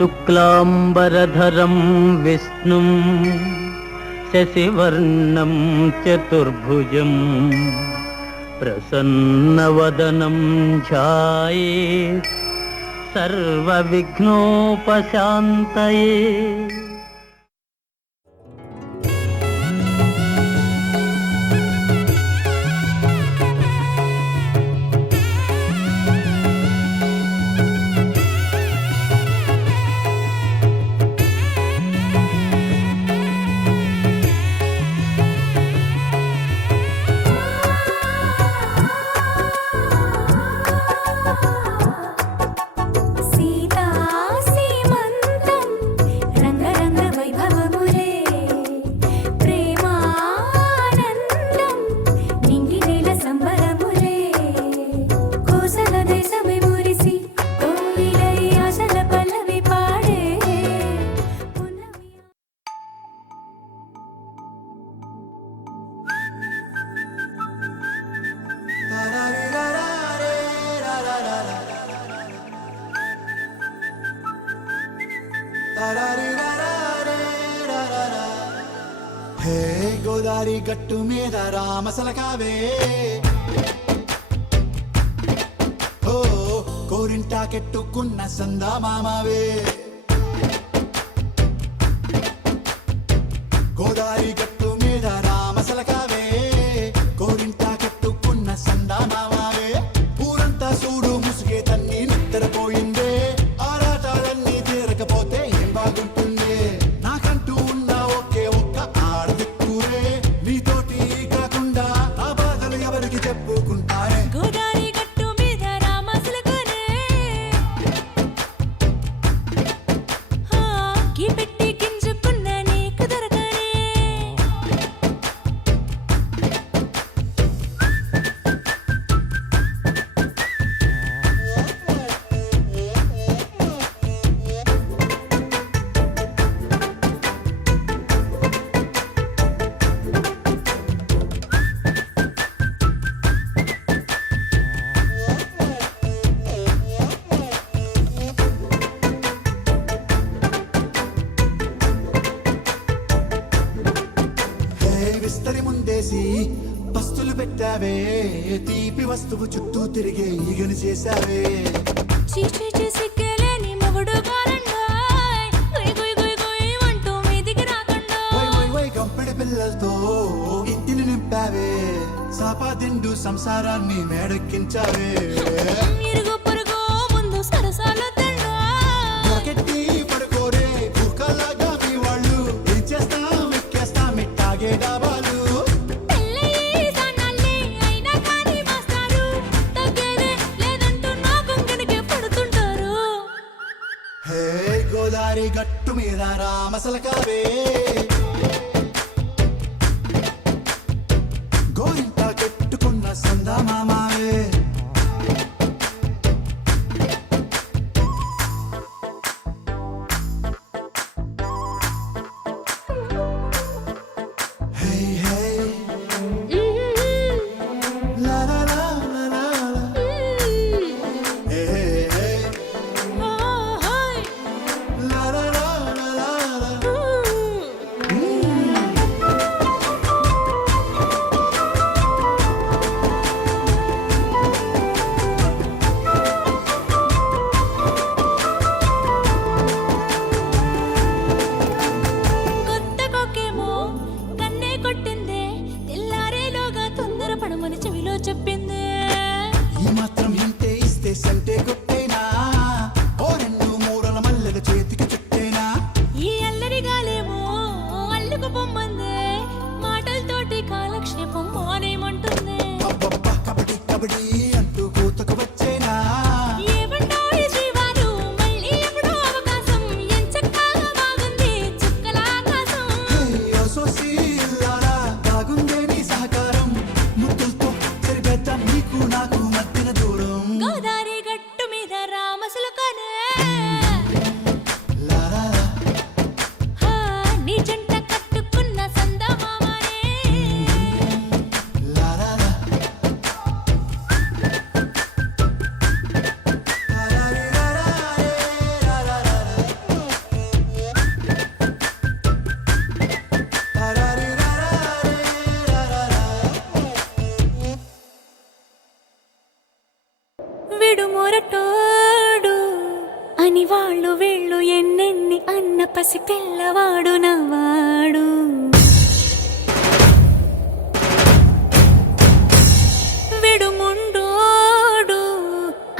శుక్లాంబరధరం విష్ణుం శశివర్ణం చతుర్భుజం ప్రసన్నవదనం ధ్యాయేత్ సర్వవిఘ్నోపశాంతయే. హే గోదారి గట్టు మీద రామసలకావే, ఓ కోరింటా కెట్టుకున్న సందా మామావే. గోదారి గట్టు మీద రామసలకావే, కోరింటా కెట్టుకున్న సందా మామావే. ఊరంతా చూడు ముసుగే తన్ని నిద్రపోయిందే, ఆరాటాలన్నీ తీరకపోతే ఏం బాగుంటుందే. నాకంటూ ఉన్న ఒకే ఒక్క ఆడదిక్కురే, నీతోటి కాకుండా నా బాధలు ఎవరికి చెప్పుకుంటారే. గోదారి గట్టు మీద రామసలకనే, కీ పెట్టి గింజుకున్న నీకు దొరకనే. హే విస్తరి ముందేసి పస్తులు పెట్టావే, తీపి వస్తువు చుట్టూ తిరిగే ఈగను చేశావే. చీచీ సిగ్గలేని మొగుడు బారండాయ్, గుయ్ గుయ్ గుయ్ గుయ్ అంటూ మీదికి రాకుండా. వై వై వై గంపెడి పిల్లలతో ఇంటిని నింపావే, సాపాదిండు సంసారాన్ని మేడెక్కించావే. ఇరుగు పొరుగు ముందు సరసాలు తిండా, దొరకెట్టి పడుకోరే కుక్కలాగా మీ వాళ్ళు, ఏం చేస్తాం ఎక్కేస్తాం ఇట్టాగే డాబాలు. పెళ్ళయి సన్నాళ్ళే అయినా కానీ మాస్తారు, తగ్గేదే లేదంటూ నా కొంగనికే పడుతుంటారు. హే గోదారి గట్టు మీద రామసలకావే, గోరింట కెట్టుకున్న సందా మామావే. హే హే లా లా లా లా లా లా. హే హే హే లా లా లా లా లా లా. ఉన్నవాడు నవ్వాడు. విడుముండోడు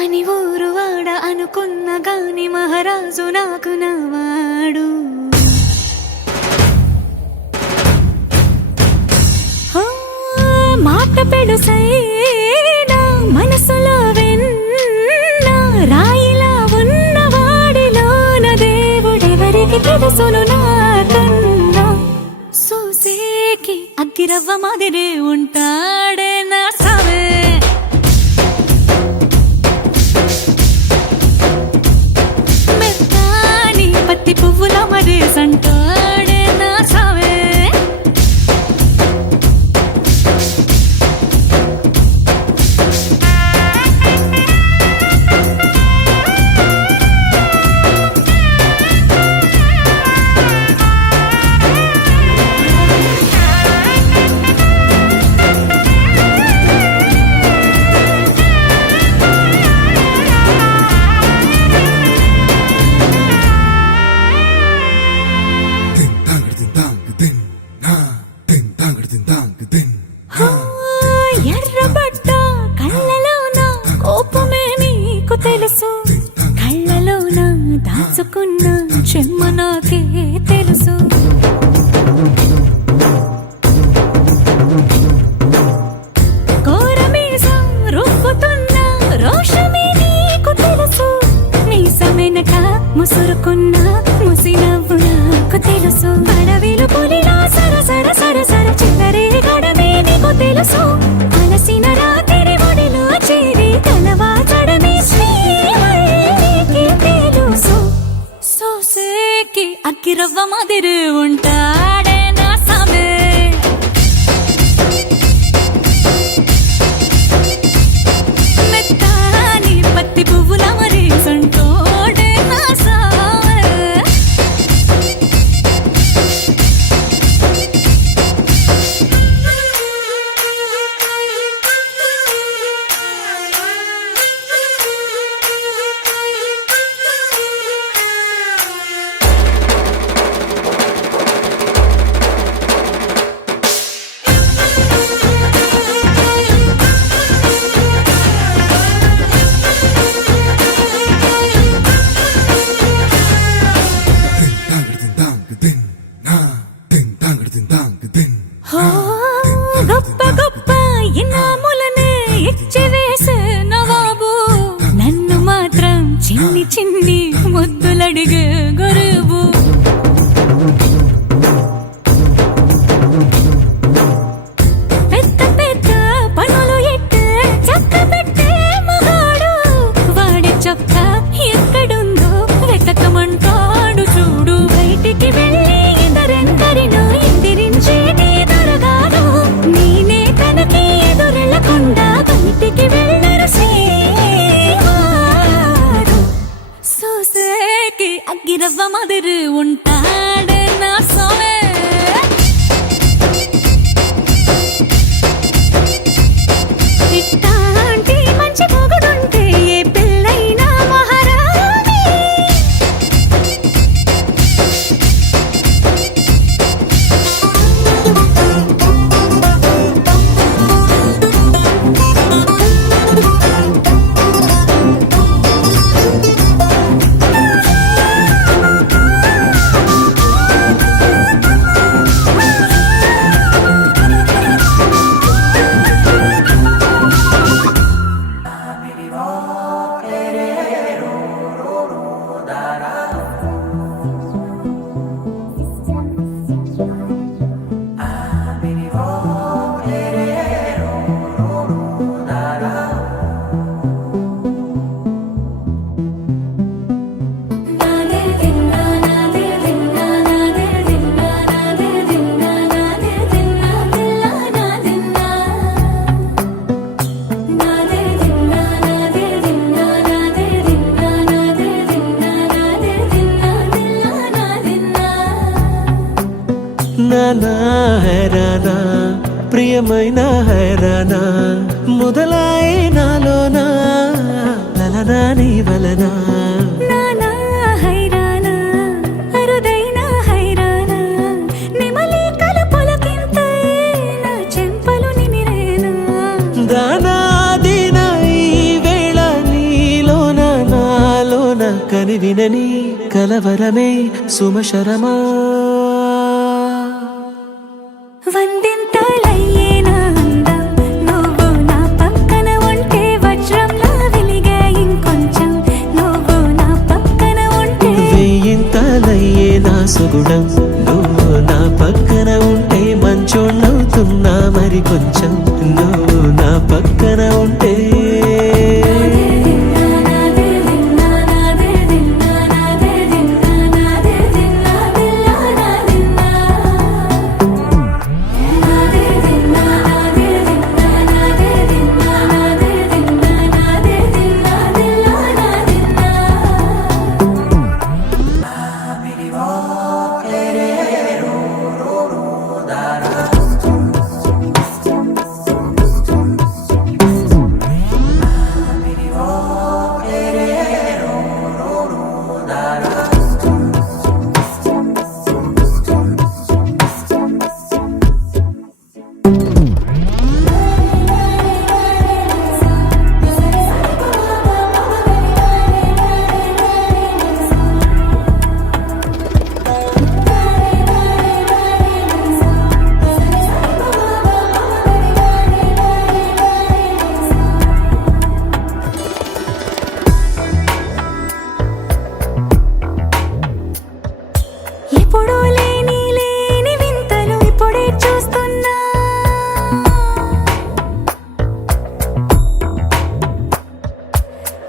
అని ఊరువాడ అనుకున్న గాని మహారాజు నాకు నవ్వాడు. మాట పెడుసైనా మనసులో వెన్న రాయిలా ఉన్నవాడిలోన దేవుడెవరికి తెలుసును నాకన్నా. సూసేకి అగ్గిరవ్వ మాదిరి ఉంటాడే నా సావే. మెత్తాని పత్తి పువ్వుల మరి సంటాడే నా సావే. ఎర్రబడ్డ కళ్ళలోన కోపమే నీకు తెలుసు. కళ్ళలోన దాచుకున్న చెమ్మ నాకే తెలుసు. కోరమీసం రుబ్బుతున్న రోషమే నీకు తెలుసు. మీసమెనక ముసురుకున్న ముసినవ్వు నాకు తెలుసు. అడవిలు పులిలా సరసర సరసర చివరే గడమే నీకు తెలుసు. అలసిన రాత్రి ఒడిలో చేరి కలవాచడమే శ్రీవల్లికి తెలుసు. సోసేకి అగ్గిరవ్వ మాదిరి ఉంటాడే నా సామే. మెత్తాని పత్తి పువ్వుల మరి సంటోడే నా సామే. గొప్ప గొప్ప ఇనాములనే ఇచ్చి వేసే నవాబు. నన్ను మాత్రం చిన్ని చిన్ని ముద్దులడిగే గురువు. పెద్ద పెద్ద పనులు ఎట్టే చక్క పెట్టే మగాడు. వాడి చొక్క ఎక్కడుందో వెతకమంటాడు చూడు. బయటికి వెళ్ళి ఇద్దరెందరినో ఎదిరించేటి దొరగారు. నేనే తనకి ఎదురెళ్ళకుండా బయటికి వెళ్ళరు శ్రీవారు. సోసేకి అగ్గిరవ్వ మాదిరి ఉంటాడే నా సామే. ఇట్టాంటి మంచి మొగుడుంటే ఏ పెళ్ళైనా మహారాణి. నానా హైరానా ప్రియమైన హైరానా మొదలాయి నాలోనా లలనా నీ వలనా నానా హైరానా అరుదైన హైరానా వినని కలవరమే సుమశరమా వందింతలయ్యేనా అందం నువ్వు నా పక్కన ఉంటే వజ్రంలా వెలిగే ఇంకొంచెం నువ్వు నా పక్కన ఉంటే వెయ్యింతలయ్యే నా సుగుణం నువ్వు నా పక్కన ఉంటే మంచోణ్ణవుతున్నా మరి కొంచెం నువ్వు నా పక్కన ఉంటే ఎప్పుడూ లేని లేని వింతలు ఇప్పుడే చూస్తున్నా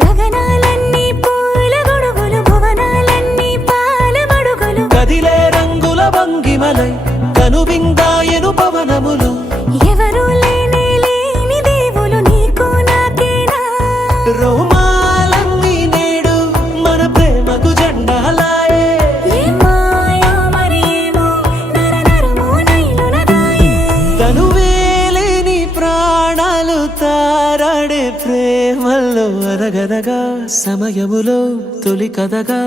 గగనాలన్నీ పూల గొడుగులు భువనాలన్నీ పాల మడుగులు కదిలే రంగుల భంగిమలై కనువిందాయను పవనములు ఎవరు లేని లేని దేవులు నీకు నాకేనా రోమాలన్నీ నేడు మన ప్రేమకు జెండాలాయే ఏ మాయో మరి ఏమో నరనరమో నైలునదాయే తనువేలేని ప్రాణాలు తారాడే ప్రేమల్లో అనగనగా సమయములో తొలి కథగా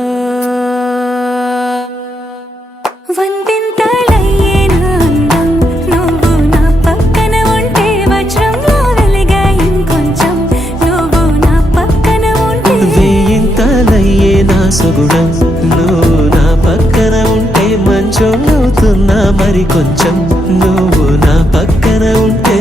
వందింతలయ్యేనా అందం నువ్వు నా పక్కన ఉంటే వజ్రంలా వెలిగే ఇంకొంచెం నువ్వు నా పక్కన ఉంటే వెయ్యింతలయ్యే నా సుగుణం నువ్వు నా పక్కన ఉంటే మంచోణ్ణవుతున్నా మరి కొంచెం నువ్వు నా పక్కన ఉంటే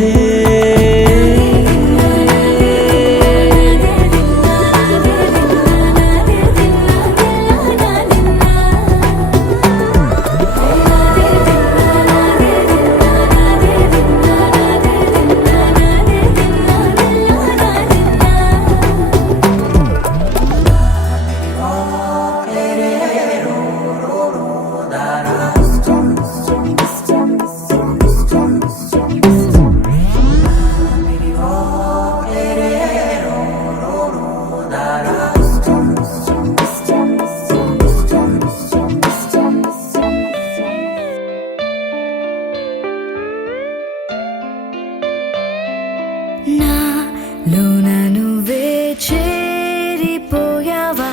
నాలోన నువ్వే చేరిపోయావా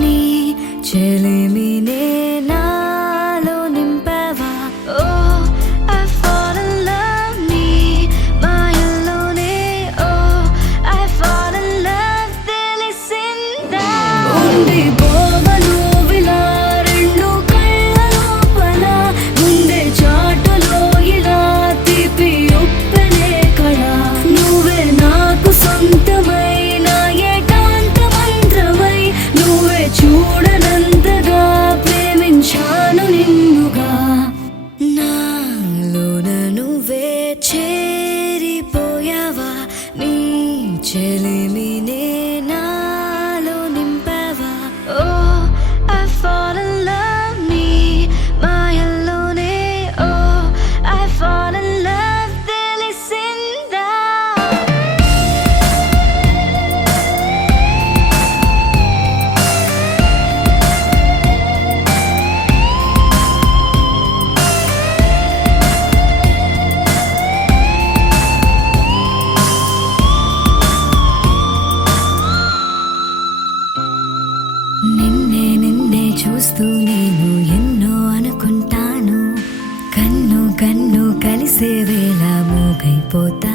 నీ చెలిమినే నాలో నింపావా ఓ I fall in love నీ మాయల్లోనే ఓ I fall in love తెలిసిందా ఉంది పోవను విలా రెండు కళ్ళ లోపల ముందే చాటులో ఇలా తీపి ఉప్పెనే కళ నువ్వే నాకు సొంతమైన ఏకాంత మంత్రమై నువ్వే చూడనంతగా ప్రేమించాను నిన్నుగా నాలోన నువ్వే చేరిపోయావా నీ చెలిమినే నాలో నింపావా ఓ I fall in love నీ మాయల్లోనే ఓ I fall in love తెలిసిందా నిన్నే నిన్నే చూస్తూ నేను ఎన్నో అనుకుంటాను కన్ను కన్ను కలిసే వేళ మూగైపోతా